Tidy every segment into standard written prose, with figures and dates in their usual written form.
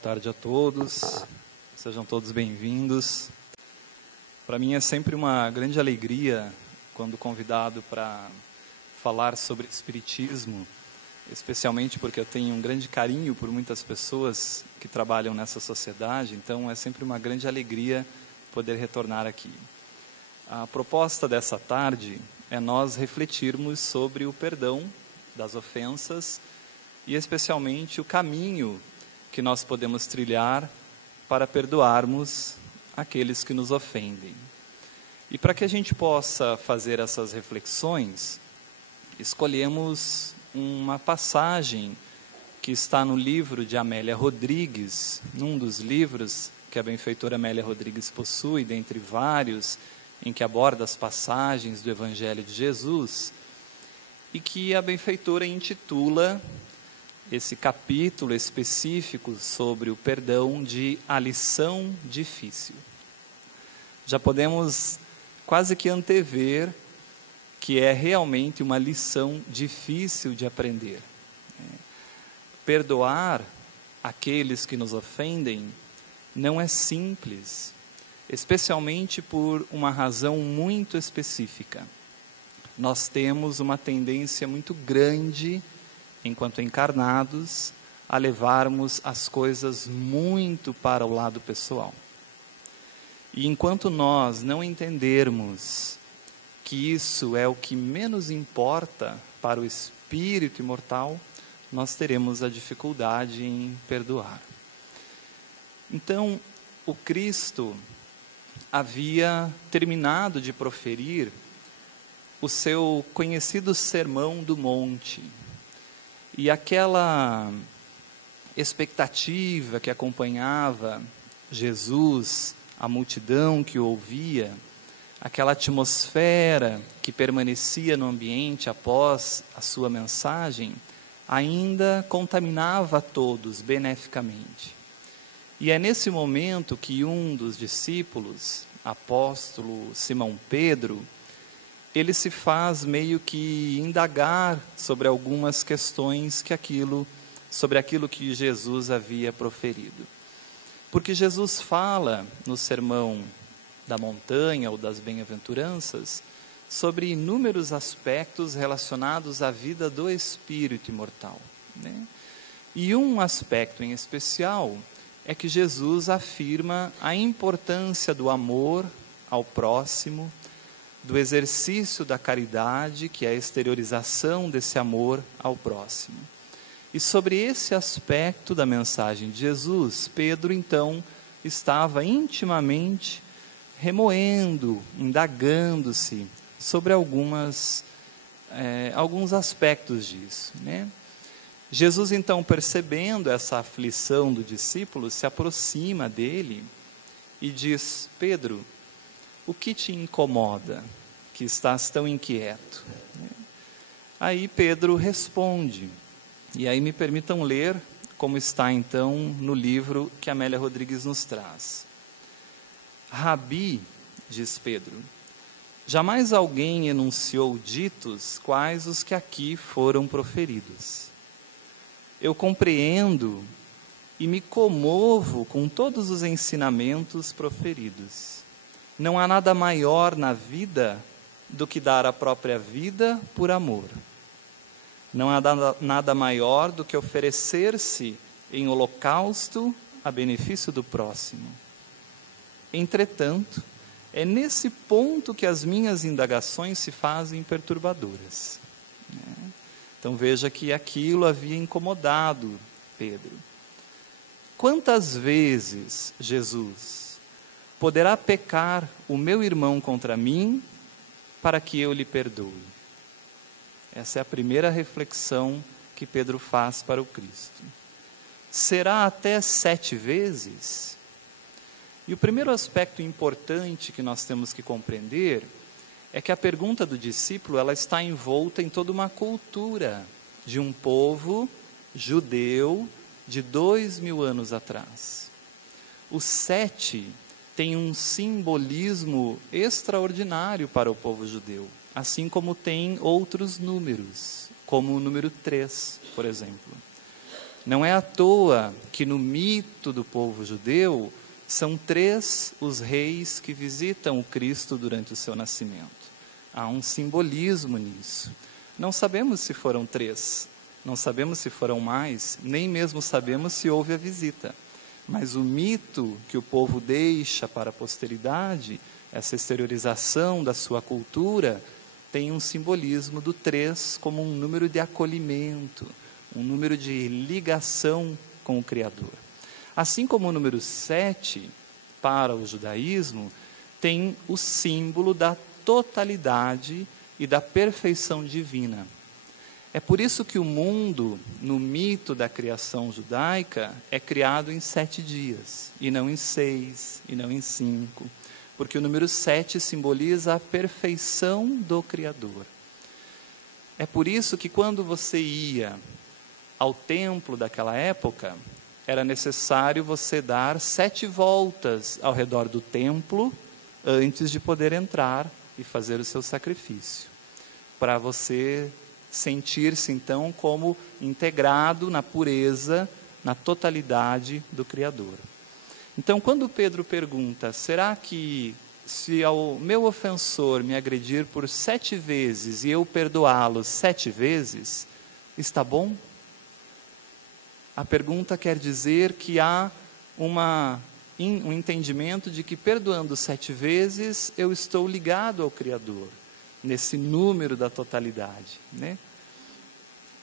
Boa tarde a todos, sejam todos bem-vindos. Para mim é sempre uma grande alegria quando convidado para falar sobre espiritismo, especialmente porque eu tenho um grande carinho por muitas pessoas que trabalham nessa sociedade, então é sempre uma grande alegria poder retornar aqui. A proposta dessa tarde é nós refletirmos sobre o perdão das ofensas e especialmente o caminho que nós podemos trilhar para perdoarmos aqueles que nos ofendem. E para que a gente possa fazer essas reflexões, escolhemos uma passagem que está no livro de Amélia Rodrigues, num dos livros que a benfeitora Amélia Rodrigues possui, dentre vários, em que aborda as passagens do Evangelho de Jesus, e que a benfeitora intitula esse capítulo específico sobre o perdão de A Lição Difícil. Já podemos quase que antever que é realmente uma lição difícil de aprender. Perdoar aqueles que nos ofendem não é simples, especialmente por uma razão muito específica. Nós temos uma tendência muito grande, enquanto encarnados, a levarmos as coisas muito para o lado pessoal. E enquanto nós não entendermos que isso é o que menos importa para o espírito imortal, nós teremos a dificuldade em perdoar. Então, o Cristo havia terminado de proferir o seu conhecido Sermão do Monte. E aquela expectativa que acompanhava Jesus, a multidão que o ouvia, aquela atmosfera que permanecia no ambiente após a sua mensagem, ainda contaminava a todos beneficamente. E é nesse momento que um dos discípulos, apóstolo Simão Pedro, ele se faz meio que indagar sobre algumas questões sobre aquilo que Jesus havia proferido. Porque Jesus fala no Sermão da Montanha ou das Bem-aventuranças sobre inúmeros aspectos relacionados à vida do espírito imortal, né? E um aspecto em especial é que Jesus afirma a importância do amor ao próximo, do exercício da caridade, que é a exteriorização desse amor ao próximo. E sobre esse aspecto da mensagem de Jesus, Pedro então estava intimamente remoendo, indagando-se sobre alguns aspectos disso, né? Jesus então, percebendo essa aflição do discípulo, se aproxima dele e diz: Pedro, o que te incomoda, que estás tão inquieto? Aí Pedro responde, e aí me permitam ler como está então no livro que Amélia Rodrigues nos traz. Rabi, diz Pedro, jamais alguém enunciou ditos quais os que aqui foram proferidos. Eu compreendo e me comovo com todos os ensinamentos proferidos. Não há nada maior na vida do que dar a própria vida por amor. Não há nada maior do que oferecer-se em holocausto a benefício do próximo. Entretanto, é nesse ponto que as minhas indagações se fazem perturbadoras. Então veja que aquilo havia incomodado Pedro. Quantas vezes, Jesus, poderá pecar o meu irmão contra mim para que eu lhe perdoe? Essa é a primeira reflexão que Pedro faz para o Cristo. Será até 7 vezes? E o primeiro aspecto importante que nós temos que compreender é que a pergunta do discípulo, ela está envolta em toda uma cultura de um povo judeu de 2000 anos atrás. O 7 tem um simbolismo extraordinário para o povo judeu, assim como tem outros números, como o número 3, por exemplo. Não é à toa que no mito do povo judeu, são 3 os reis que visitam o Cristo durante o seu nascimento. Há um simbolismo nisso. Não sabemos se foram 3, não sabemos se foram mais, nem mesmo sabemos se houve a visita. Mas o mito que o povo deixa para a posteridade, essa exteriorização da sua cultura, tem um simbolismo do 3 como um número de acolhimento, um número de ligação com o Criador. Assim como o número 7, para o judaísmo, tem o símbolo da totalidade e da perfeição divina. É por isso que o mundo, no mito da criação judaica, é criado em 7 dias, e não em 6, e não em 5, porque o número 7 simboliza a perfeição do Criador. É por isso que quando você ia ao templo daquela época, era necessário você dar 7 voltas ao redor do templo antes de poder entrar e fazer o seu sacrifício, para você sentir-se então como integrado na pureza, na totalidade do Criador. Então, quando Pedro pergunta, será que se ao meu ofensor me agredir por 7 vezes e eu perdoá-lo 7 vezes, está bom? A pergunta quer dizer que há um entendimento de que perdoando 7 vezes, eu estou ligado ao Criador, nesse número da totalidade, né?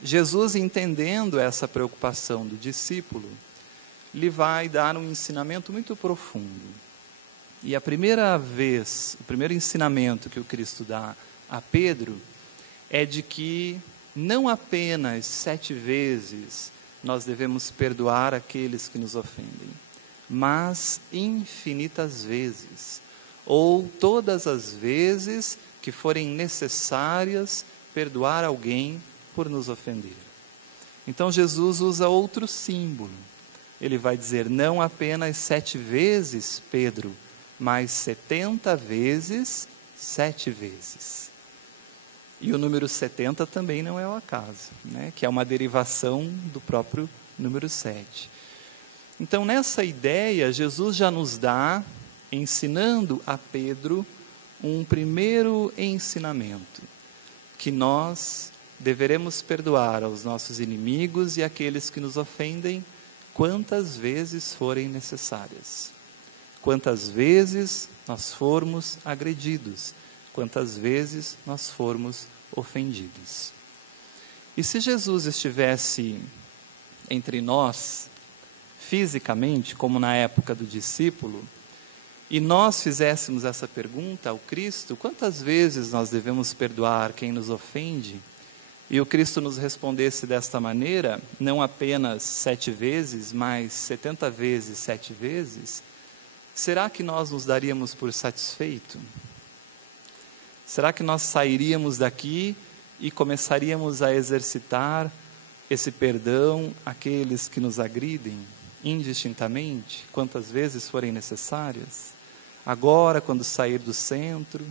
Jesus, entendendo essa preocupação do discípulo, lhe vai dar um ensinamento muito profundo. E o primeiro ensinamento que o Cristo dá a Pedro é de que não apenas 7 vezes nós devemos perdoar aqueles que nos ofendem, mas infinitas vezes, ou todas as vezes que forem necessárias perdoar alguém por nos ofender. Então Jesus usa outro símbolo. Ele vai dizer, não apenas 7 vezes, Pedro, mas 70 vezes, 7 vezes. E o número 70 também não é ao acaso, né? Que é uma derivação do próprio número 7. Então, nessa ideia, Jesus já nos dá, ensinando a Pedro, um primeiro ensinamento, que nós deveremos perdoar aos nossos inimigos e aqueles que nos ofendem, quantas vezes forem necessárias. Quantas vezes nós formos agredidos, quantas vezes nós formos ofendidos. E se Jesus estivesse entre nós, fisicamente, como na época do discípulo, e nós fizéssemos essa pergunta ao Cristo, quantas vezes nós devemos perdoar quem nos ofende? E o Cristo nos respondesse desta maneira, não apenas 7 vezes, mas 70 vezes, 7 vezes, será que nós nos daríamos por satisfeito? Será que nós sairíamos daqui e começaríamos a exercitar esse perdão àqueles que nos agridem, indistintamente, quantas vezes forem necessárias? Agora, quando sair do centro,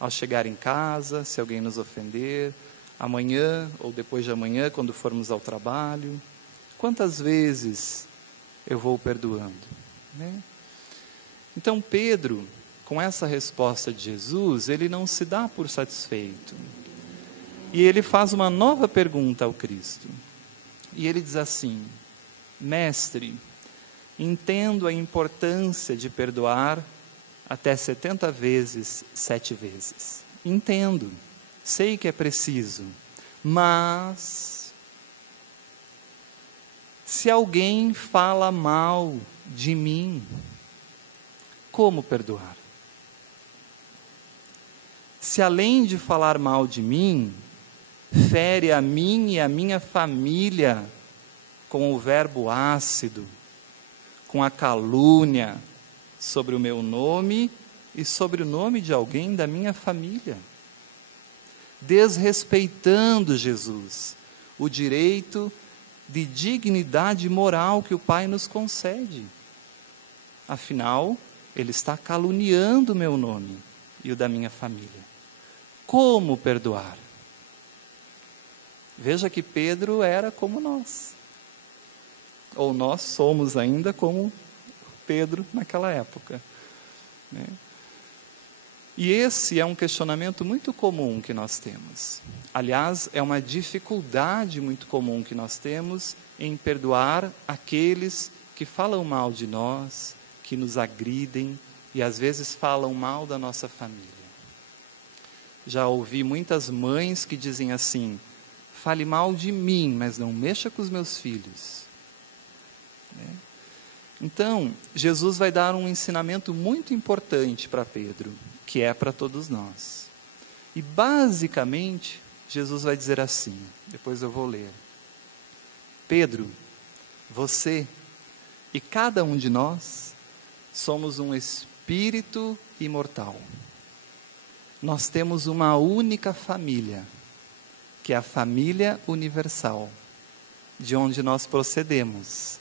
ao chegar em casa, se alguém nos ofender, amanhã ou depois de amanhã, quando formos ao trabalho, quantas vezes eu vou perdoando, né? Então Pedro, com essa resposta de Jesus, ele não se dá por satisfeito. E ele faz uma nova pergunta ao Cristo. E ele diz assim, mestre, entendo a importância de perdoar até 70 vezes, 7 vezes. Entendo, sei que é preciso, mas se alguém fala mal de mim, como perdoar? Se além de falar mal de mim, fere a mim e a minha família com o verbo ácido, com a calúnia sobre o meu nome e sobre o nome de alguém da minha família, desrespeitando, Jesus, o direito de dignidade moral que o Pai nos concede. Afinal, ele está caluniando o meu nome e o da minha família. Como perdoar? Veja que Pedro era como nós. Ou nós somos ainda como Pedro naquela época, né? E esse é um questionamento muito comum que nós temos. Aliás, é uma dificuldade muito comum que nós temos em perdoar aqueles que falam mal de nós, que nos agridem e às vezes falam mal da nossa família. Já ouvi muitas mães que dizem assim: fale mal de mim, mas não mexa com os meus filhos. Né? Então, Jesus vai dar um ensinamento muito importante para Pedro, que é para todos nós. E basicamente, Jesus vai dizer assim, depois eu vou ler: Pedro, você e cada um de nós somos um espírito imortal. Nós temos uma única família, que é a família universal, de onde nós procedemos,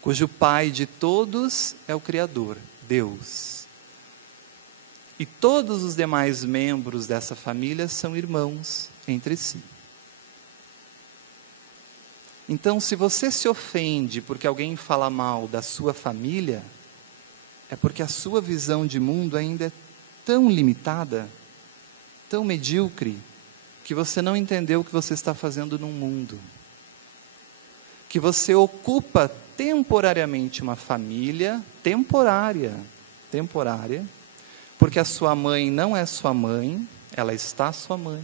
cujo Pai de todos é o Criador, Deus. E todos os demais membros dessa família são irmãos entre si. Então, se você se ofende porque alguém fala mal da sua família, é porque a sua visão de mundo ainda é tão limitada, tão medíocre, que você não entendeu o que você está fazendo no mundo. Que você ocupa temporariamente uma família temporária, porque a sua mãe não é sua mãe, ela está sua mãe.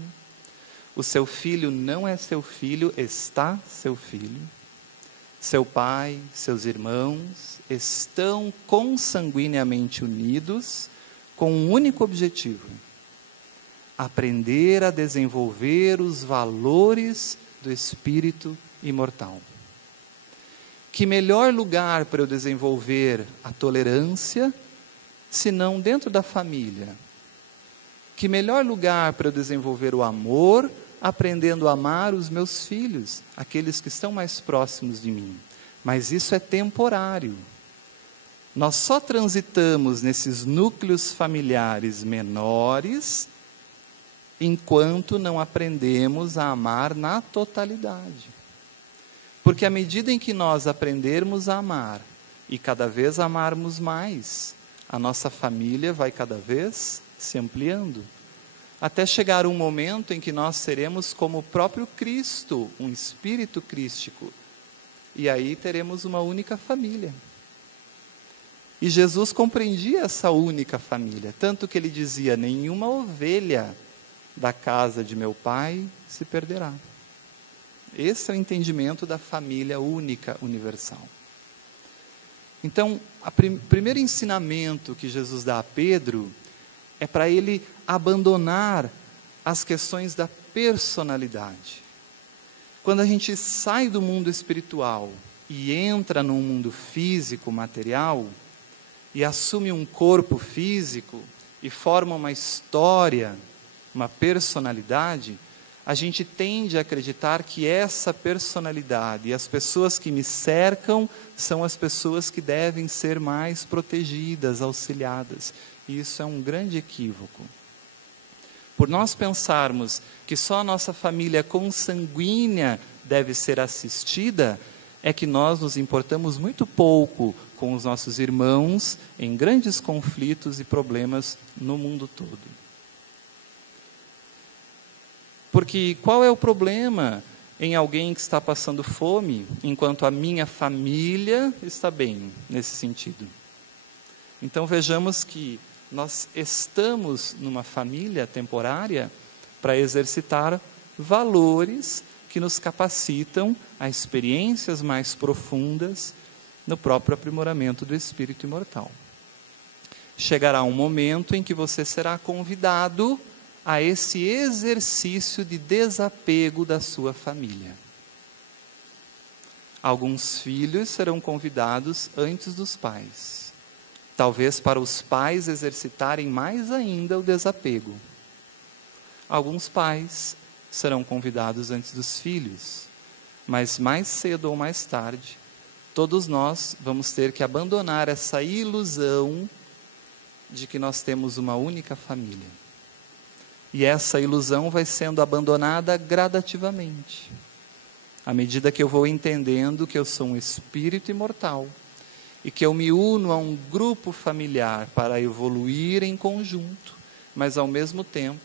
O seu filho não é seu filho, está seu filho. Seu pai, seus irmãos estão consanguineamente unidos com um único objetivo: aprender a desenvolver os valores do espírito imortal. Que melhor lugar para eu desenvolver a tolerância, se não dentro da família? Que melhor lugar para eu desenvolver o amor, aprendendo a amar os meus filhos, aqueles que estão mais próximos de mim? Mas isso é temporário. Nós só transitamos nesses núcleos familiares menores enquanto não aprendemos a amar na totalidade. Porque à medida em que nós aprendermos a amar e cada vez amarmos mais, a nossa família vai cada vez se ampliando, até chegar um momento em que nós seremos como o próprio Cristo, um espírito crístico, e aí teremos uma única família. E Jesus compreendia essa única família, tanto que ele dizia: nenhuma ovelha da casa de meu pai se perderá. Esse é o entendimento da família única, universal. Então, o primeiro ensinamento que Jesus dá a Pedro é para ele abandonar as questões da personalidade. Quando a gente sai do mundo espiritual e entra num mundo físico, material, e assume um corpo físico e forma uma história, uma personalidade, a gente tende a acreditar que essa personalidade e as pessoas que me cercam são as pessoas que devem ser mais protegidas, auxiliadas. E isso é um grande equívoco. Por nós pensarmos que só a nossa família consanguínea deve ser assistida, é que nós nos importamos muito pouco com os nossos irmãos em grandes conflitos e problemas no mundo todo. Porque qual é o problema em alguém que está passando fome, enquanto a minha família está bem, nesse sentido? Então vejamos que nós estamos numa família temporária para exercitar valores que nos capacitam a experiências mais profundas no próprio aprimoramento do espírito imortal. Chegará um momento em que você será convidado a esse exercício de desapego da sua família. Alguns filhos serão convidados antes dos pais, talvez para os pais exercitarem mais ainda o desapego. Alguns pais serão convidados antes dos filhos, mas mais cedo ou mais tarde, todos nós vamos ter que abandonar essa ilusão de que nós temos uma única família. E essa ilusão vai sendo abandonada gradativamente. À medida que eu vou entendendo que eu sou um espírito imortal e que eu me uno a um grupo familiar para evoluir em conjunto, mas ao mesmo tempo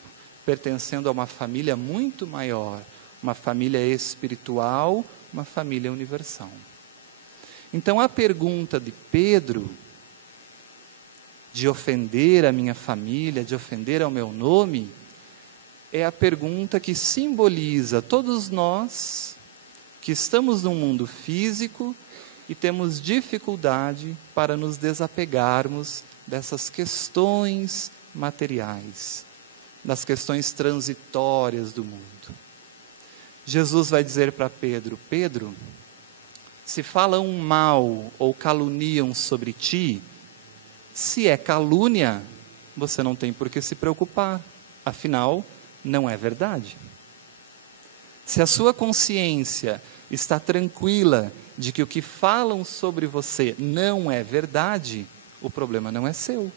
pertencendo a uma família muito maior, uma família espiritual, uma família universal. Então a pergunta de Pedro, de ofender a minha família, de ofender ao meu nome, é a pergunta que simboliza todos nós que estamos num mundo físico e temos dificuldade para nos desapegarmos dessas questões materiais, das questões transitórias do mundo. Jesus vai dizer para Pedro: Pedro, se falam mal ou caluniam sobre ti, se é calúnia, você não tem por que se preocupar, afinal, não é verdade. Se a sua consciência está tranquila de que o que falam sobre você não é verdade, o problema não é seu.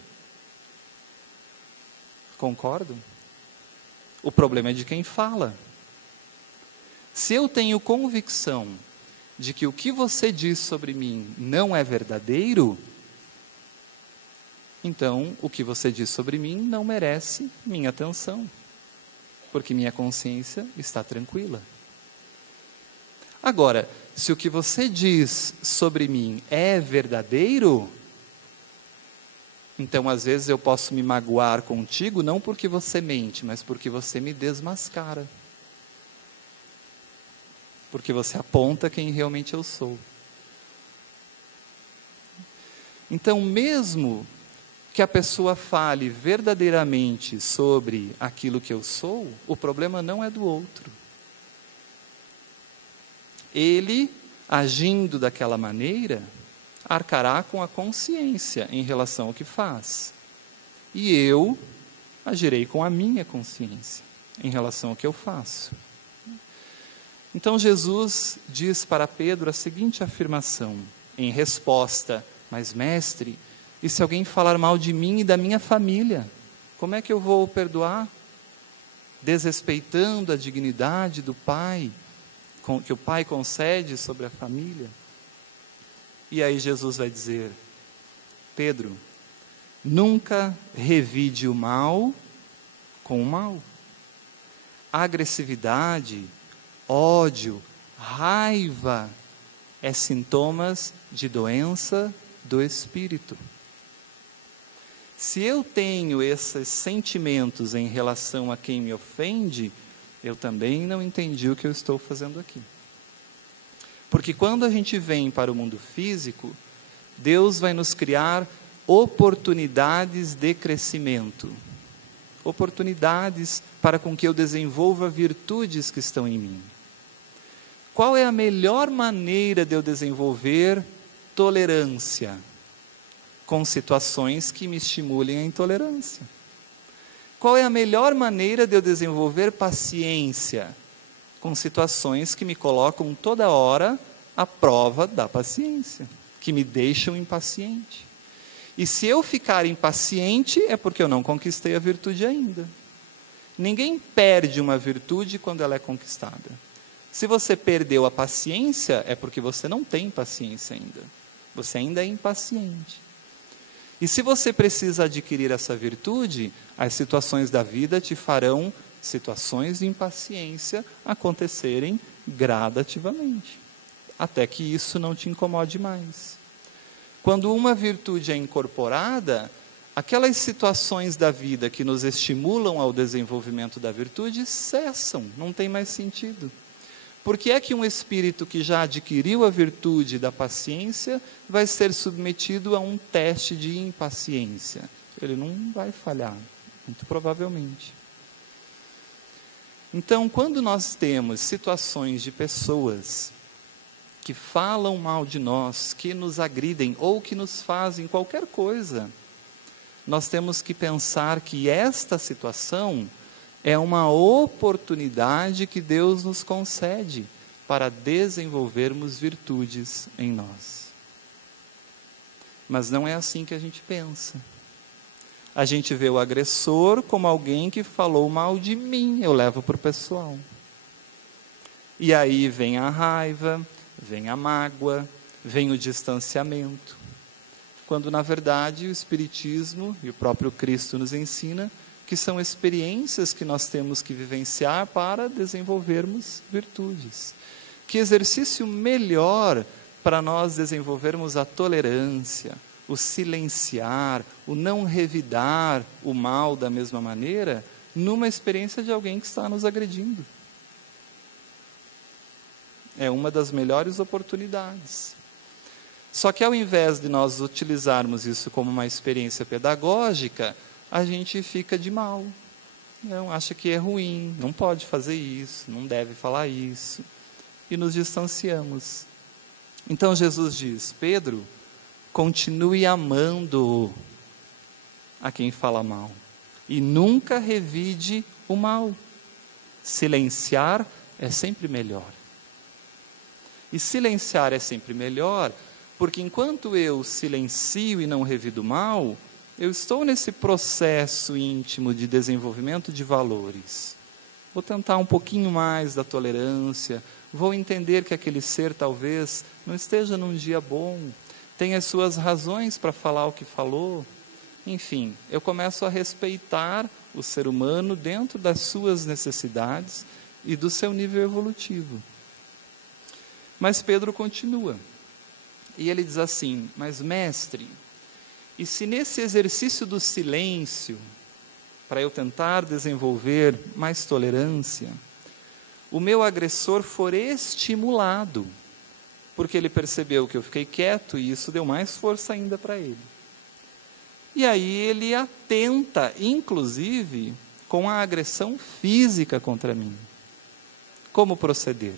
Concordam? O problema é de quem fala. Se eu tenho convicção de que o que você diz sobre mim não é verdadeiro, então o que você diz sobre mim não merece minha atenção, porque minha consciência está tranquila. Agora, se o que você diz sobre mim é verdadeiro, então às vezes eu posso me magoar contigo, não porque você mente, mas porque você me desmascara. Porque você aponta quem realmente eu sou. Então, mesmo que a pessoa fale verdadeiramente sobre aquilo que eu sou, o problema não é do outro. Ele, agindo daquela maneira, arcará com a consciência em relação ao que faz. E eu agirei com a minha consciência em relação ao que eu faço. Então Jesus diz para Pedro a seguinte afirmação, em resposta: mas mestre, e se alguém falar mal de mim e da minha família, como é que eu vou perdoar? Desrespeitando a dignidade do pai, que o pai concede sobre a família. E aí Jesus vai dizer: Pedro, nunca revide o mal com o mal. Agressividade, ódio, raiva é sintomas de doença do espírito. Se eu tenho esses sentimentos em relação a quem me ofende, eu também não entendi o que eu estou fazendo aqui. Porque quando a gente vem para o mundo físico, Deus vai nos criar oportunidades de crescimento. Oportunidades para com que eu desenvolva virtudes que estão em mim. Qual é a melhor maneira de eu desenvolver tolerância? Com situações que me estimulem a intolerância. Qual é a melhor maneira de eu desenvolver paciência? Com situações que me colocam toda hora à prova da paciência, que me deixam impaciente. E se eu ficar impaciente, é porque eu não conquistei a virtude ainda. Ninguém perde uma virtude quando ela é conquistada. Se você perdeu a paciência, é porque você não tem paciência ainda. Você ainda é impaciente. E se você precisa adquirir essa virtude, as situações da vida te farão situações de impaciência acontecerem gradativamente, até que isso não te incomode mais. Quando uma virtude é incorporada, aquelas situações da vida que nos estimulam ao desenvolvimento da virtude cessam, não tem mais sentido. Por que é que um espírito que já adquiriu a virtude da paciência vai ser submetido a um teste de impaciência? Ele não vai falhar, muito provavelmente. Então, quando nós temos situações de pessoas que falam mal de nós, que nos agridem ou que nos fazem qualquer coisa, nós temos que pensar que esta situação é uma oportunidade que Deus nos concede para desenvolvermos virtudes em nós. Mas não é assim que a gente pensa. A gente vê o agressor como alguém que falou mal de mim, eu levo para o pessoal. E aí vem a raiva, vem a mágoa, vem o distanciamento. Quando, na verdade, o Espiritismo e o próprio Cristo nos ensina que são experiências que nós temos que vivenciar para desenvolvermos virtudes. Que exercício melhor para nós desenvolvermos a tolerância, o silenciar, o não revidar o mal da mesma maneira, numa experiência de alguém que está nos agredindo. É uma das melhores oportunidades. Só que ao invés de nós utilizarmos isso como uma experiência pedagógica, a gente fica de mal. Não, acha que é ruim, não pode fazer isso, não deve falar isso. E nos distanciamos. Então Jesus diz: Pedro, continue amando a quem fala mal. E nunca revide o mal. Silenciar é sempre melhor. E silenciar é sempre melhor, porque enquanto eu silencio e não revido o mal, eu estou nesse processo íntimo de desenvolvimento de valores. Vou tentar um pouquinho mais da tolerância, vou entender que aquele ser talvez não esteja num dia bom, tem as suas razões para falar o que falou. Enfim, eu começo a respeitar o ser humano dentro das suas necessidades e do seu nível evolutivo. Mas Pedro continua, e ele diz assim: mas mestre, e se nesse exercício do silêncio, para eu tentar desenvolver mais tolerância, o meu agressor for estimulado, porque ele percebeu que eu fiquei quieto e isso deu mais força ainda para ele. E aí ele atenta, inclusive, com a agressão física contra mim. Como proceder?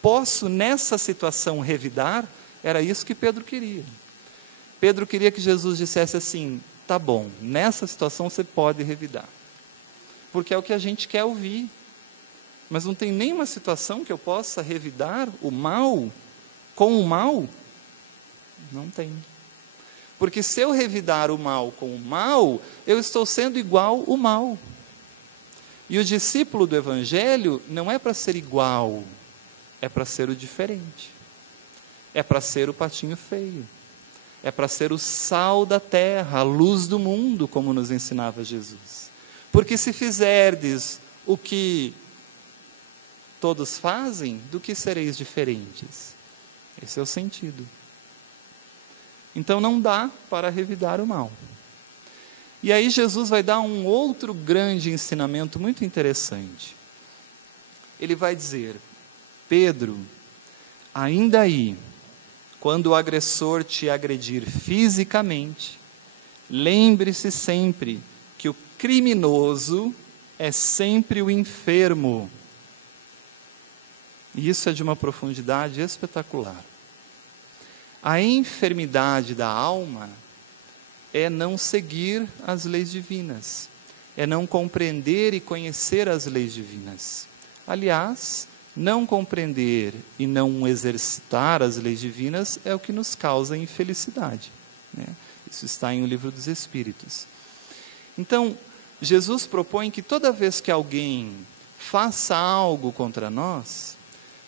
Posso, nessa situação, revidar? Era isso que Pedro queria. Pedro queria que Jesus dissesse assim: tá bom, nessa situação você pode revidar. Porque é o que a gente quer ouvir. Mas não tem nenhuma situação que eu possa revidar o mal com o mal? Não tem. Porque se eu revidar o mal com o mal, eu estou sendo igual o mal. E o discípulo do Evangelho não é para ser igual, é para ser o diferente. É para ser o patinho feio. É para ser o sal da terra, a luz do mundo, como nos ensinava Jesus. Porque se fizerdes o que todos fazem, do que sereis diferentes? Esse é o sentido. Então não dá para revidar o mal. E aí Jesus vai dar um outro grande ensinamento muito interessante. Ele vai dizer: Pedro, ainda aí, quando o agressor te agredir fisicamente, lembre-se sempre que o criminoso é sempre o enfermo. E isso é de uma profundidade espetacular. A enfermidade da alma é não seguir as leis divinas, é não compreender e conhecer as leis divinas. Aliás, não compreender e não exercitar as leis divinas é o que nos causa infelicidade, né? Isso está em O Livro dos Espíritos. Então, Jesus propõe que toda vez que alguém faça algo contra nós,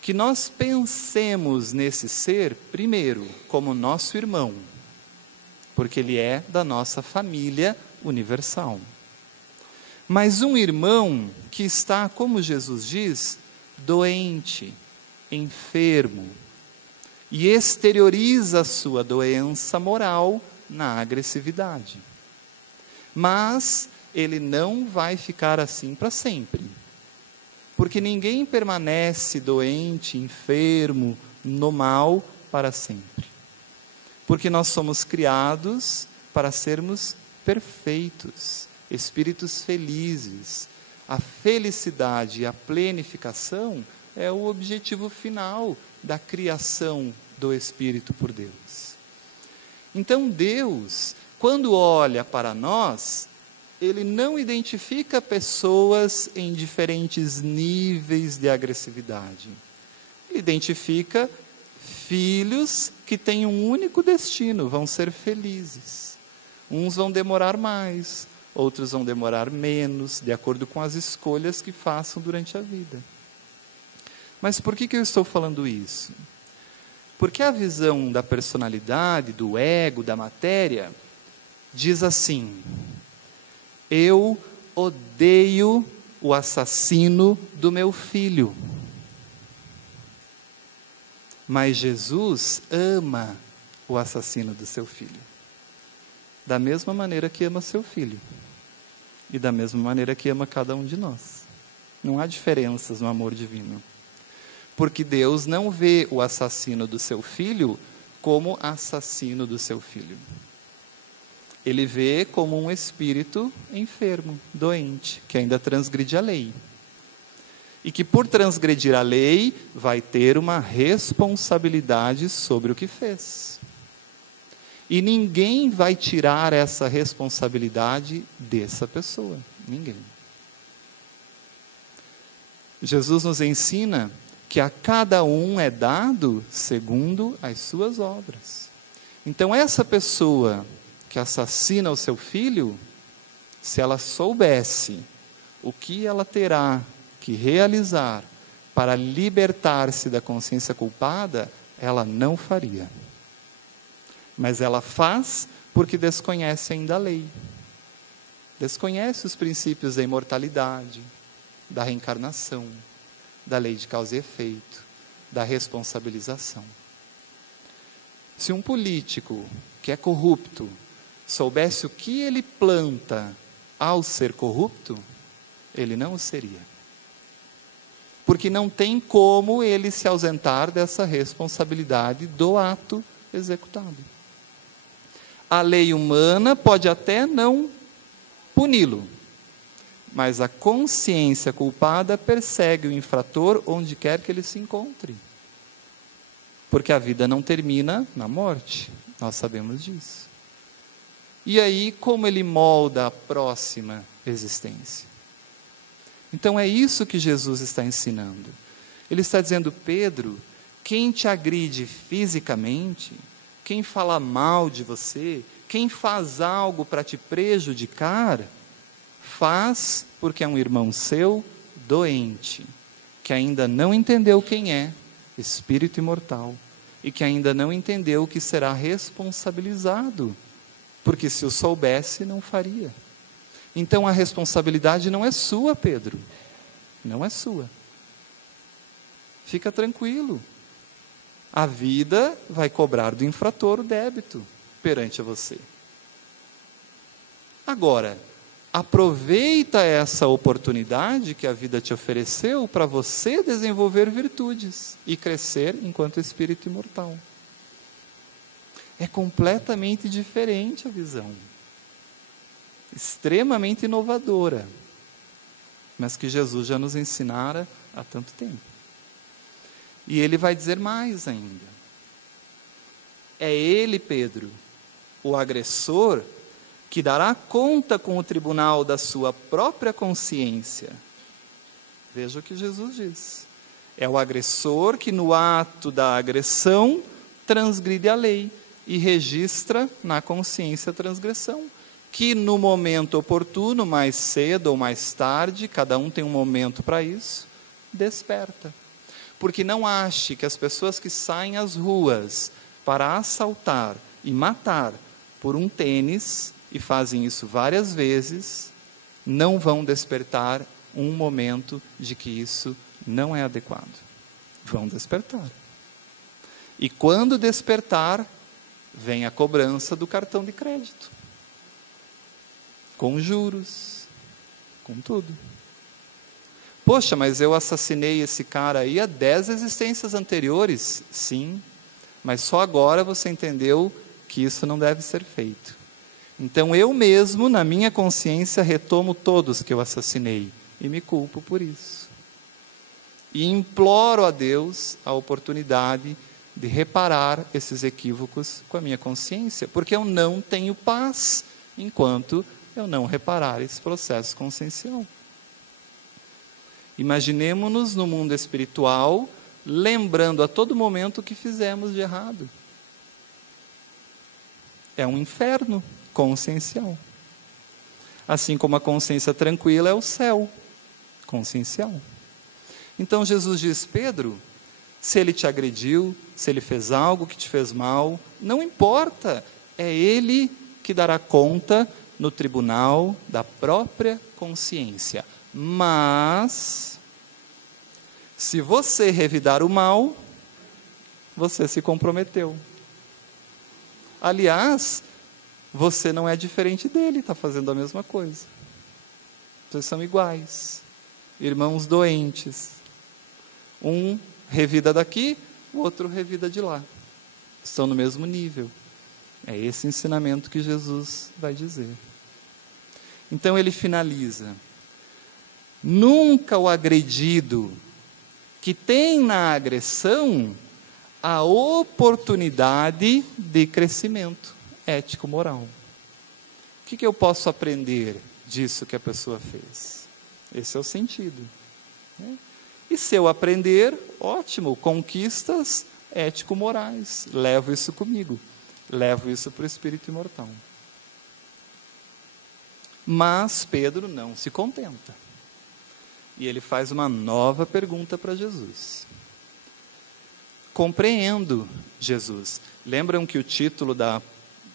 que nós pensemos nesse ser, primeiro, como nosso irmão, porque ele é da nossa família universal. Mas um irmão que está, como Jesus diz, doente, enfermo, e exterioriza a sua doença moral na agressividade. Mas ele não vai ficar assim para sempre. Porque ninguém permanece doente, enfermo, no mal para sempre. Porque nós somos criados para sermos perfeitos, espíritos felizes. A felicidade e a plenificação é o objetivo final da criação do Espírito por Deus. Então Deus, quando olha para nós, Ele não identifica pessoas em diferentes níveis de agressividade. Ele identifica filhos que têm um único destino, vão ser felizes. Uns vão demorar mais, outros vão demorar menos, de acordo com as escolhas que façam durante a vida. Mas por que eu estou falando isso? Porque a visão da personalidade, do ego, da matéria, diz assim: eu odeio o assassino do meu filho. Mas Jesus ama o assassino do seu filho. Da mesma maneira que ama seu filho. E da mesma maneira que ama cada um de nós. Não há diferenças no amor divino. Porque Deus não vê o assassino do seu filho como assassino do seu filho. Ele vê como um espírito enfermo, doente, que ainda transgride a lei. E que por transgredir a lei, vai ter uma responsabilidade sobre o que fez. E ninguém vai tirar essa responsabilidade dessa pessoa. Ninguém. Jesus nos ensina que a cada um é dado segundo as suas obras. Então essa pessoa que assassina o seu filho, se ela soubesse o que ela terá que realizar para libertar-se da consciência culpada, ela não faria. Mas ela faz porque desconhece ainda a lei. Desconhece os princípios da imortalidade, da reencarnação, da lei de causa e efeito, da responsabilização. Se um político que é corrupto soubesse o que ele planta ao ser corrupto, ele não o seria. Porque não tem como ele se ausentar dessa responsabilidade do ato executado. A lei humana pode até não puni-lo, mas a consciência culpada persegue o infrator onde quer que ele se encontre. Porque a vida não termina na morte, nós sabemos disso. E aí, como ele molda a próxima existência? Então é isso que Jesus está ensinando. Ele está dizendo: Pedro, quem te agride fisicamente, quem fala mal de você, quem faz algo para te prejudicar, faz porque é um irmão seu doente, que ainda não entendeu quem é espírito imortal e que ainda não entendeu que será responsabilizado, porque se o soubesse não faria. Então a responsabilidade não é sua, Pedro, não é sua. Fica tranquilo. A vida vai cobrar do infrator o débito perante a você. Agora, aproveita essa oportunidade que a vida te ofereceu para você desenvolver virtudes e crescer enquanto espírito imortal. É completamente diferente a visão. Extremamente inovadora, mas que Jesus já nos ensinara há tanto tempo. E ele vai dizer mais ainda. É ele, Pedro, o agressor, que dará conta com o tribunal da sua própria consciência. Veja o que Jesus diz. É o agressor que no ato da agressão transgride a lei e registra na consciência a transgressão, que no momento oportuno, mais cedo ou mais tarde, cada um tem um momento para isso, desperta. Porque não ache que as pessoas que saem às ruas para assaltar e matar por um tênis, e fazem isso várias vezes, não vão despertar um momento de que isso não é adequado. Vão despertar. E quando despertar, vem a cobrança do cartão de crédito. Com juros, com tudo. Poxa, mas eu assassinei esse cara aí há 10 existências anteriores. Sim, mas só agora você entendeu que isso não deve ser feito. Então eu mesmo, na minha consciência, retomo todos que eu assassinei e me culpo por isso. E imploro a Deus a oportunidade de reparar esses equívocos com a minha consciência, porque eu não tenho paz enquanto eu não reparar esse processo consciencial. Imaginemo-nos no mundo espiritual, lembrando a todo momento o que fizemos de errado. É um inferno consciencial. Assim como a consciência tranquila é o céu consciencial. Então Jesus diz: Pedro, se ele te agrediu, se ele fez algo que te fez mal, não importa, é ele que dará conta no tribunal da própria consciência. Mas, se você revidar o mal, você se comprometeu. Aliás, você não é diferente dele, está fazendo a mesma coisa. Vocês são iguais, irmãos doentes. Um revida daqui, o outro revida de lá. Estão no mesmo nível. É esse ensinamento que Jesus vai dizer. Então ele finaliza: nunca o agredido que tem na agressão a oportunidade de crescimento ético-moral. O que eu posso aprender disso que a pessoa fez? Esse é o sentido, né? E se eu aprender, ótimo, conquistas ético-morais. Levo isso comigo. Levo isso para o espírito imortal. Mas Pedro não se contenta. E ele faz uma nova pergunta para Jesus. Compreendo, Jesus. Lembram que o título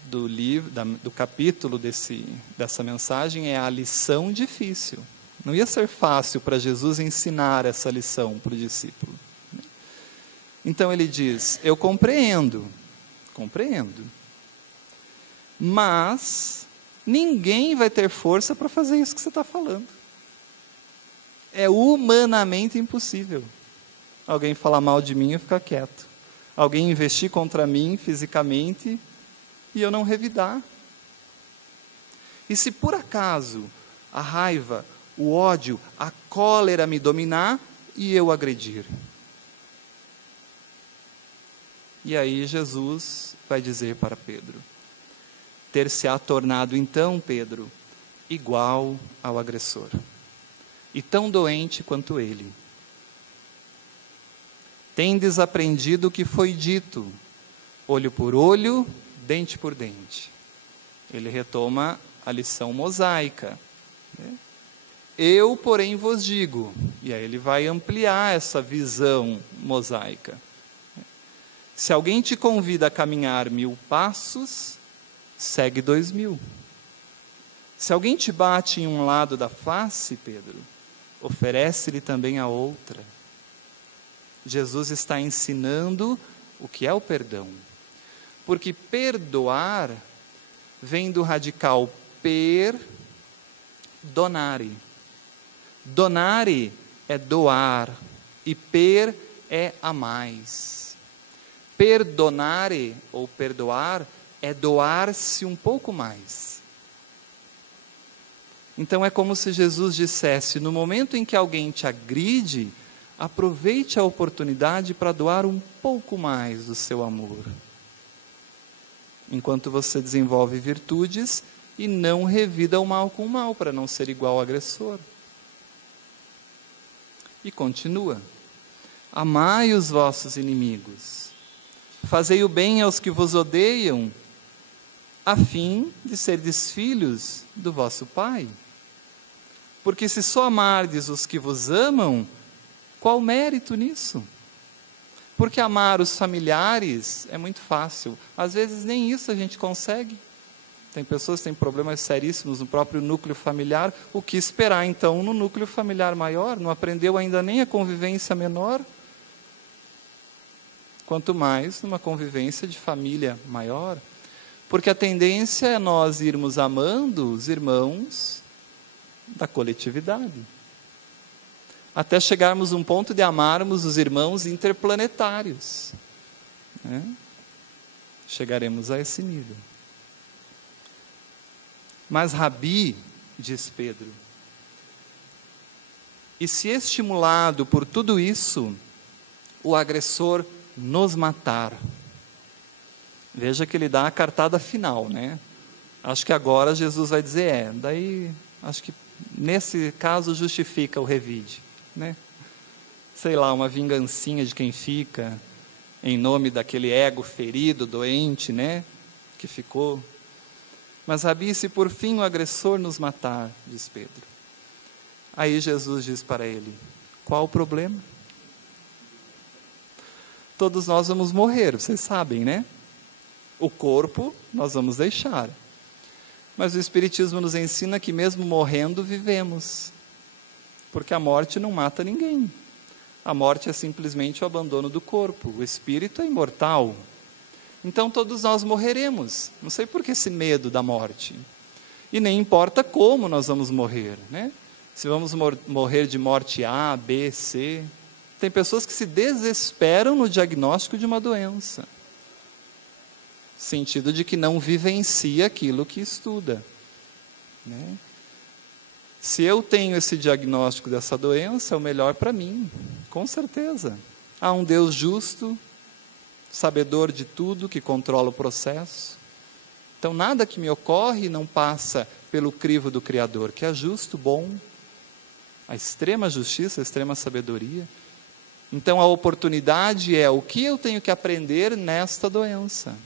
do livro, do capítulo dessa mensagem é a lição difícil. Não ia ser fácil para Jesus ensinar essa lição para o discípulo. Então ele diz: eu compreendo, mas ninguém vai ter força para fazer isso que você está falando. É humanamente impossível. Alguém falar mal de mim e eu ficar quieto. Alguém investir contra mim fisicamente e eu não revidar. E se por acaso a raiva, o ódio, a cólera me dominar e eu agredir? E aí Jesus vai dizer para Pedro: ter-se-á tornado então, Pedro, igual ao agressor, e tão doente quanto ele. Tendes aprendido o que foi dito, olho por olho, dente por dente. Ele retoma a lição mosaica, né? Eu, porém, vos digo, e aí ele vai ampliar essa visão mosaica. Se alguém te convida a caminhar 1000 passos, segue 2000. Se alguém te bate em um lado da face, Pedro, oferece-lhe também a outra. Jesus está ensinando o que é o perdão. Porque perdoar vem do radical donare. Donare é doar e per é a mais. Perdonare ou perdoar é doar-se um pouco mais. Então é como se Jesus dissesse: no momento em que alguém te agride, aproveite a oportunidade para doar um pouco mais do seu amor. Enquanto você desenvolve virtudes e não revida o mal com o mal, para não ser igual ao agressor. E continua: amai os vossos inimigos, fazei o bem aos que vos odeiam, a fim de serdes filhos do vosso Pai. Porque se só amardes os que vos amam, qual mérito nisso? Porque amar os familiares é muito fácil. Às vezes nem isso a gente consegue. Tem pessoas que têm problemas seríssimos no próprio núcleo familiar. O que esperar então no núcleo familiar maior? Não aprendeu ainda nem a convivência menor? Quanto mais numa convivência de família maior. Porque a tendência é nós irmos amando os irmãos da coletividade. Até chegarmos a um ponto de amarmos os irmãos interplanetários, né? Chegaremos a esse nível. Mas Rabi, diz Pedro, e se estimulado por tudo isso, o agressor nos matar? Veja que ele dá a cartada final, né? Acho que agora Jesus vai dizer, daí acho que nesse caso justifica o revide, né? Sei lá, uma vingancinha de quem fica em nome daquele ego ferido, doente, né? Que ficou. Mas, Rabi, se por fim o agressor nos matar, diz Pedro. Aí Jesus diz para ele: qual o problema? Todos nós vamos morrer, vocês sabem, né? O corpo nós vamos deixar. Mas o Espiritismo nos ensina que mesmo morrendo vivemos. Porque a morte não mata ninguém. A morte é simplesmente o abandono do corpo. O espírito é imortal. Então todos nós morreremos. Não sei por que esse medo da morte. E nem importa como nós vamos morrer, né? Se vamos morrer de morte A, B, C. Tem pessoas que se desesperam no diagnóstico de uma doença. Sentido de que não vivencia aquilo que estuda, né? Se eu tenho esse diagnóstico dessa doença, é o melhor para mim, com certeza. Há um Deus justo, sabedor de tudo, que controla o processo. Então nada que me ocorre não passa pelo crivo do Criador, que é justo, bom, a extrema justiça, a extrema sabedoria. Então a oportunidade é o que eu tenho que aprender nesta doença.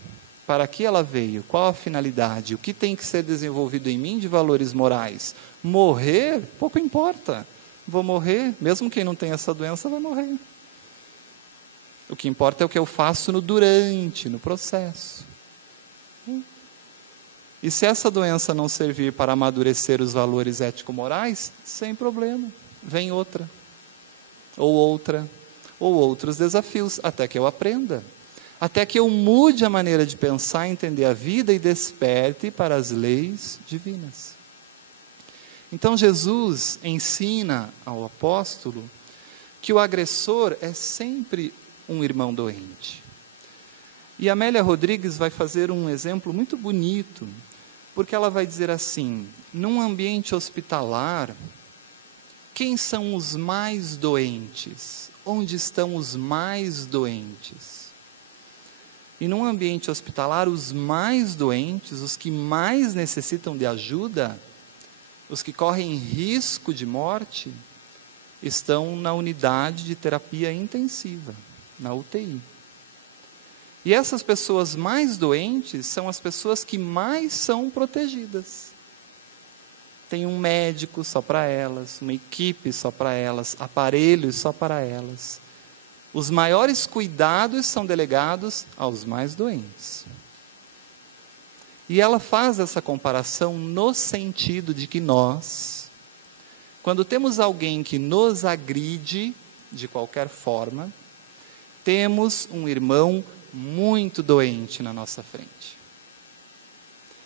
Para que ela veio? Qual a finalidade? O que tem que ser desenvolvido em mim de valores morais? Morrer? Pouco importa. Vou morrer, mesmo quem não tem essa doença vai morrer. O que importa é o que eu faço no durante, no processo. E se essa doença não servir para amadurecer os valores ético-morais, sem problema. Vem outra. Ou outra. Ou outros desafios, até que eu aprenda. Até que eu mude a maneira de pensar, entender a vida e desperte para as leis divinas. Então Jesus ensina ao apóstolo que o agressor é sempre um irmão doente. E Amélia Rodrigues vai fazer um exemplo muito bonito, porque ela vai dizer assim: num ambiente hospitalar, quem são os mais doentes? Onde estão os mais doentes? E num ambiente hospitalar, os mais doentes, os que mais necessitam de ajuda, os que correm risco de morte, estão na unidade de terapia intensiva, na UTI. E essas pessoas mais doentes são as pessoas que mais são protegidas. Tem um médico só para elas, uma equipe só para elas, aparelhos só para elas. Os maiores cuidados são delegados aos mais doentes. E ela faz essa comparação no sentido de que nós, quando temos alguém que nos agride de qualquer forma, temos um irmão muito doente na nossa frente.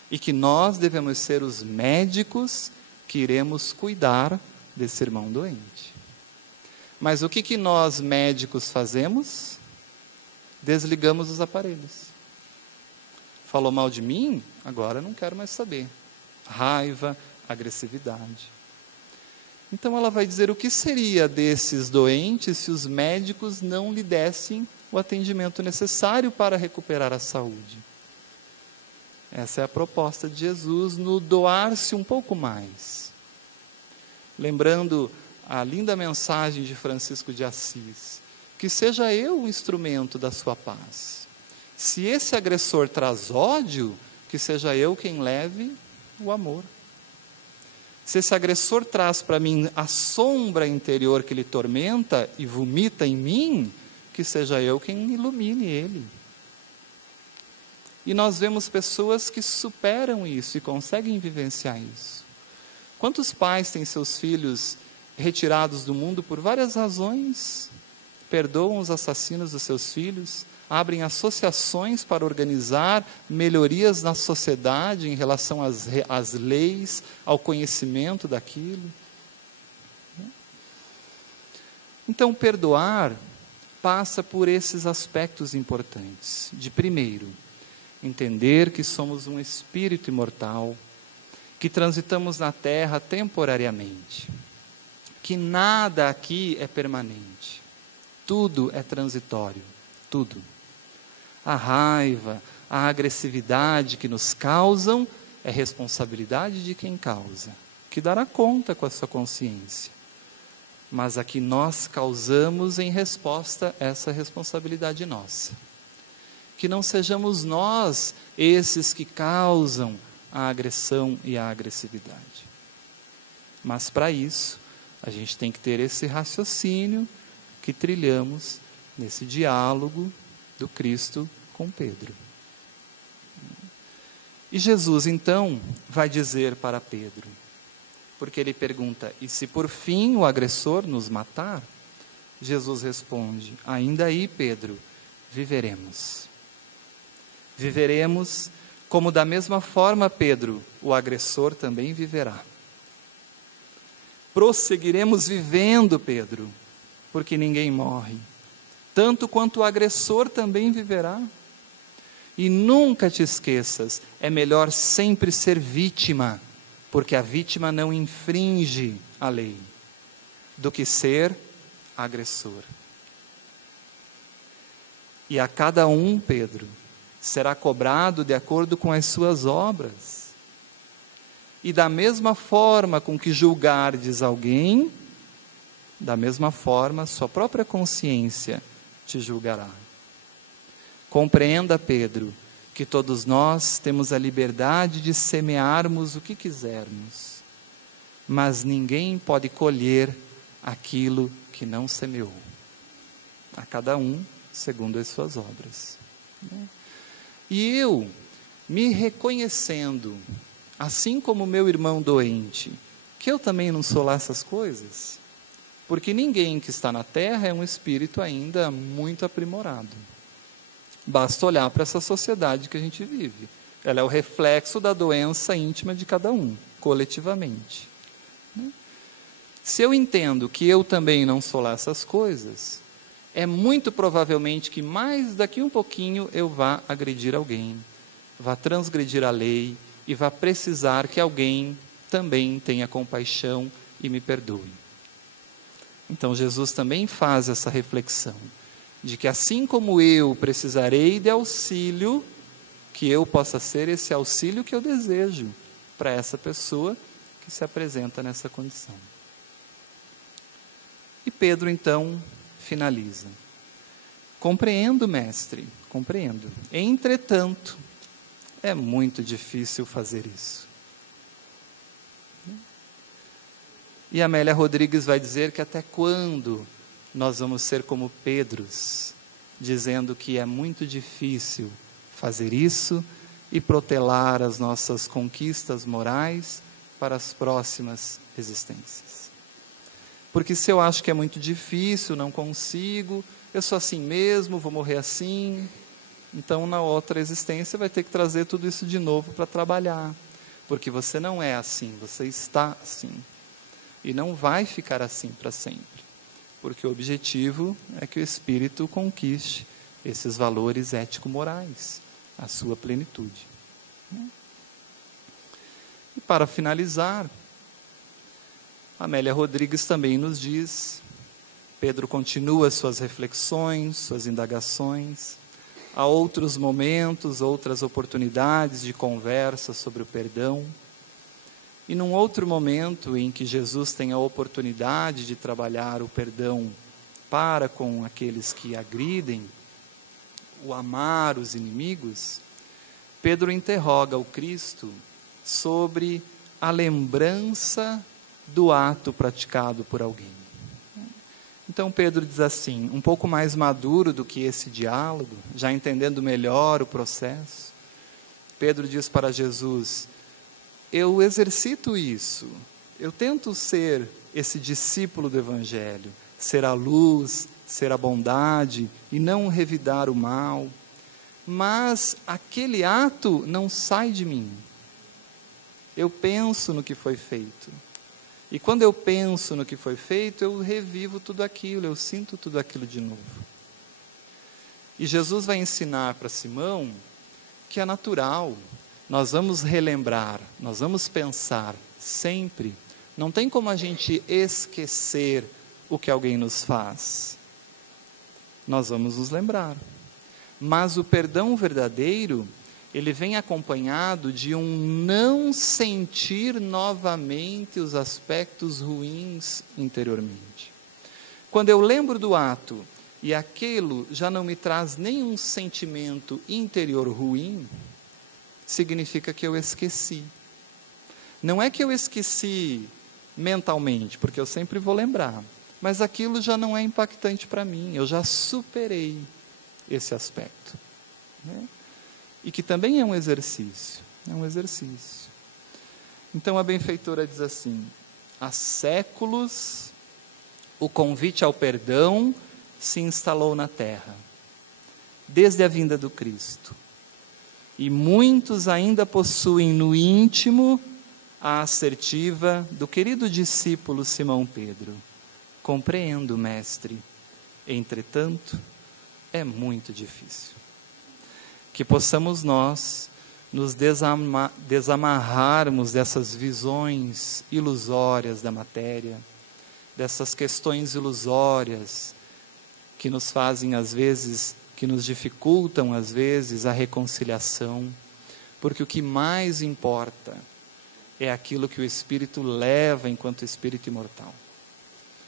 E que nós devemos ser os médicos que iremos cuidar desse irmão doente. Mas o que nós médicos fazemos? Desligamos os aparelhos. Falou mal de mim? Agora eu não quero mais saber. Raiva, agressividade. Então ela vai dizer o que seria desses doentes se os médicos não lhe dessem o atendimento necessário para recuperar a saúde. Essa é a proposta de Jesus no doar-se um pouco mais. Lembrando a linda mensagem de Francisco de Assis, que seja eu o instrumento da sua paz. Se esse agressor traz ódio, que seja eu quem leve o amor. Se esse agressor traz para mim a sombra interior que lhe tormenta e vomita em mim, que seja eu quem ilumine ele. E nós vemos pessoas que superam isso e conseguem vivenciar isso. Quantos pais têm seus filhos retirados do mundo por várias razões, perdoam os assassinos dos seus filhos, abrem associações para organizar melhorias na sociedade em relação às leis, ao conhecimento daquilo. Então, perdoar passa por esses aspectos importantes. De primeiro, entender que somos um espírito imortal, que transitamos na Terra temporariamente, que nada aqui é permanente, tudo é transitório, tudo. A raiva, a agressividade que nos causam é responsabilidade de quem causa, que dará conta com a sua consciência. Mas a que nós causamos em resposta a essa responsabilidade nossa. Que não sejamos nós esses que causam a agressão e a agressividade. Mas para isso, a gente tem que ter esse raciocínio que trilhamos nesse diálogo do Cristo com Pedro. E Jesus, então, vai dizer para Pedro, porque ele pergunta, e se por fim o agressor nos matar? Jesus responde, ainda aí, Pedro, viveremos. Viveremos como da mesma forma, Pedro, o agressor também viverá. Prosseguiremos vivendo, Pedro, porque ninguém morre, tanto quanto o agressor também viverá. E nunca te esqueças, é melhor sempre ser vítima, porque a vítima não infringe a lei, do que ser agressor. E a cada um, Pedro, será cobrado de acordo com as suas obras. E da mesma forma com que julgardes alguém, da mesma forma sua própria consciência te julgará. Compreenda, Pedro, que todos nós temos a liberdade de semearmos o que quisermos, mas ninguém pode colher aquilo que não semeou. A cada um segundo as suas obras. E eu, me reconhecendo, assim como meu irmão doente, que eu também não sou lá essas coisas, porque ninguém que está na terra é um espírito ainda muito aprimorado. Basta olhar para essa sociedade que a gente vive. Ela é o reflexo da doença íntima de cada um, coletivamente. Se eu entendo que eu também não sou lá essas coisas, é muito provavelmente que mais daqui um pouquinho eu vá agredir alguém, vá transgredir a lei e vá precisar que alguém também tenha compaixão e me perdoe. Então Jesus também faz essa reflexão, de que assim como eu precisarei de auxílio, que eu possa ser esse auxílio que eu desejo para essa pessoa que se apresenta nessa condição. E Pedro então finaliza. Compreendo, mestre, compreendo. Entretanto, é muito difícil fazer isso. E Amélia Rodrigues vai dizer que até quando nós vamos ser como Pedros, dizendo que é muito difícil fazer isso e protelar as nossas conquistas morais para as próximas existências. Porque se eu acho que é muito difícil, não consigo, eu sou assim mesmo, vou morrer assim, então na outra existência vai ter que trazer tudo isso de novo para trabalhar, porque você não é assim, você está assim, e não vai ficar assim para sempre, porque o objetivo é que o espírito conquiste esses valores ético-morais, a sua plenitude. E para finalizar, Amélia Rodrigues também nos diz, Pedro continua suas reflexões, suas indagações, há outros momentos, outras oportunidades de conversa sobre o perdão, e num outro momento em que Jesus tem a oportunidade de trabalhar o perdão para com aqueles que agridem, o amar os inimigos, Pedro interroga o Cristo sobre a lembrança do ato praticado por alguém. Então Pedro diz assim, um pouco mais maduro do que esse diálogo, já entendendo melhor o processo, Pedro diz para Jesus, eu exercito isso, eu tento ser esse discípulo do Evangelho, ser a luz, ser a bondade e não revidar o mal, mas aquele ato não sai de mim. Eu penso no que foi feito. E quando eu penso no que foi feito, eu revivo tudo aquilo, eu sinto tudo aquilo de novo. E Jesus vai ensinar para Simão que é natural, nós vamos relembrar, nós vamos pensar sempre, não tem como a gente esquecer o que alguém nos faz. Nós vamos nos lembrar. Mas o perdão verdadeiro, ele vem acompanhado de um não sentir novamente os aspectos ruins interiormente. Quando eu lembro do ato e aquilo já não me traz nenhum sentimento interior ruim, significa que eu esqueci. Não é que eu esqueci mentalmente, porque eu sempre vou lembrar, mas aquilo já não é impactante para mim, eu já superei esse aspecto, né? E que também é um exercício, Então a benfeitora diz assim: há séculos o convite ao perdão se instalou na terra, desde a vinda do Cristo. E muitos ainda possuem no íntimo a assertiva do querido discípulo Simão Pedro: compreendo, mestre, entretanto, é muito difícil. Que possamos nós nos desamarrarmos dessas visões ilusórias da matéria, dessas questões ilusórias que nos fazem às vezes, que nos dificultam às vezes a reconciliação, porque o que mais importa é aquilo que o Espírito leva enquanto Espírito imortal.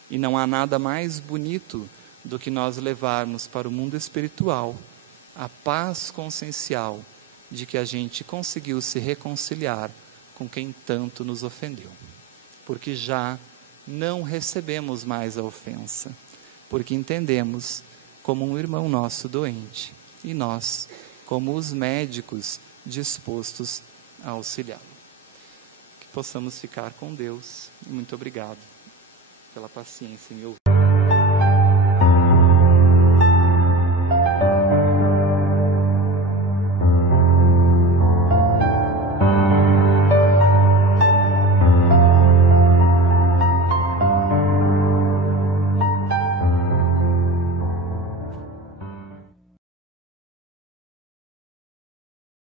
E não há nada mais bonito do que nós levarmos para o mundo espiritual a paz consciencial de que a gente conseguiu se reconciliar com quem tanto nos ofendeu. Porque já não recebemos mais a ofensa, porque entendemos como um irmão nosso doente, e nós como os médicos dispostos a auxiliá-lo. Que possamos ficar com Deus. Muito obrigado pela paciência em me ouvir.